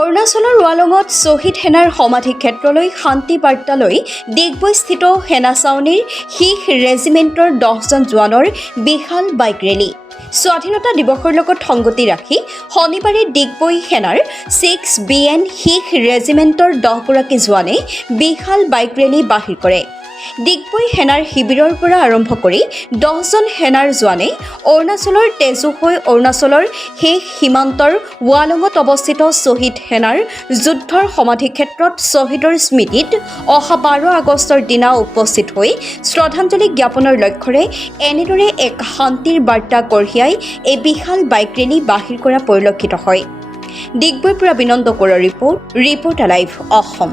অৰুণাচলৰ ৱালঙত শ্বহীদ সেনাৰ সমাধি ক্ষেত্ৰলৈ শান্তি বাৰ্তা লৈ ডিগবৈস্থিত সেনা ছাউনীৰ শিখ ৰেজিমেণ্টৰ 10জন জোৱানৰ বিশাল বাইক ৰেলী। স্বাধীনতা দিৱসৰ লগত সংগতি ৰাখি শনিবাৰে ডিগবৈ সেনাৰ 6BN শিখ ৰেজিমেণ্টৰ 10গৰাকী জোৱানে বিশাল বাইক ৰেলী বাহিৰ কৰে। ডিগবৈ সেনাৰ শিবিৰৰ পৰা আৰম্ভ কৰি 10জন সেনাৰ জোৱানে অৰুণাচলৰ তেজু হৈ অৰুণাচলৰ শেষ সীমান্তৰ ৱালঙত অৱস্থিত শ্বহীদ সেনাৰ যুদ্ধৰ সমাধিক্ষেত্ৰত শ্বহীদৰ স্মৃতিত অহা 12 আগষ্টৰ দিনা উপস্থিত হৈ শ্ৰদ্ধাঞ্জলি জ্ঞাপনৰ লক্ষ্যৰে এনেদৰে এক শান্তিৰ বাৰ্তা কঢ়িয়াই এই বিশাল বাইক ৰেলী বাহিৰ কৰা পৰিলক্ষিত হয়। ডিগবৈৰ পৰা বিনন্দ কোঁৱৰৰ report live Assam.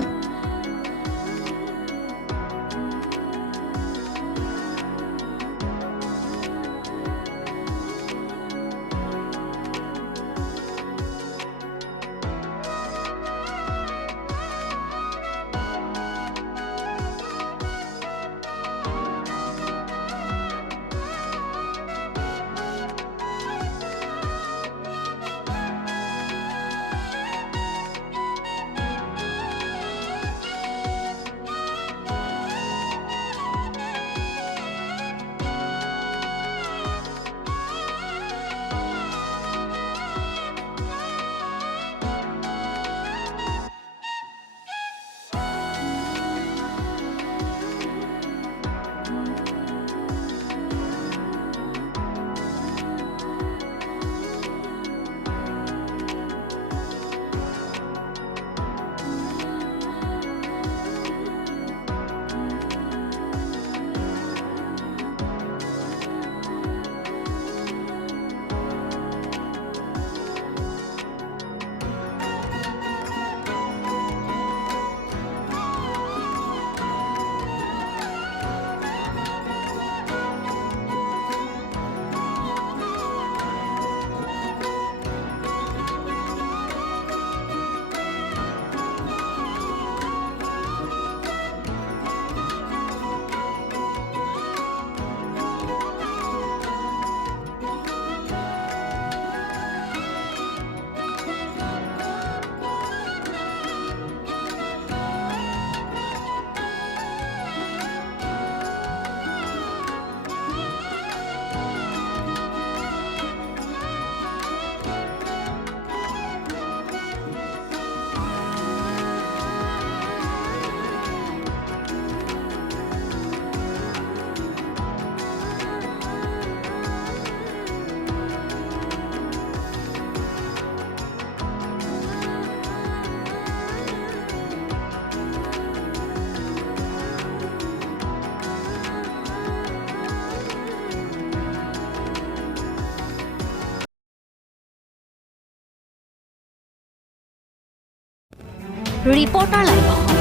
Reporter live Assam.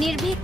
নিৰ্ভীক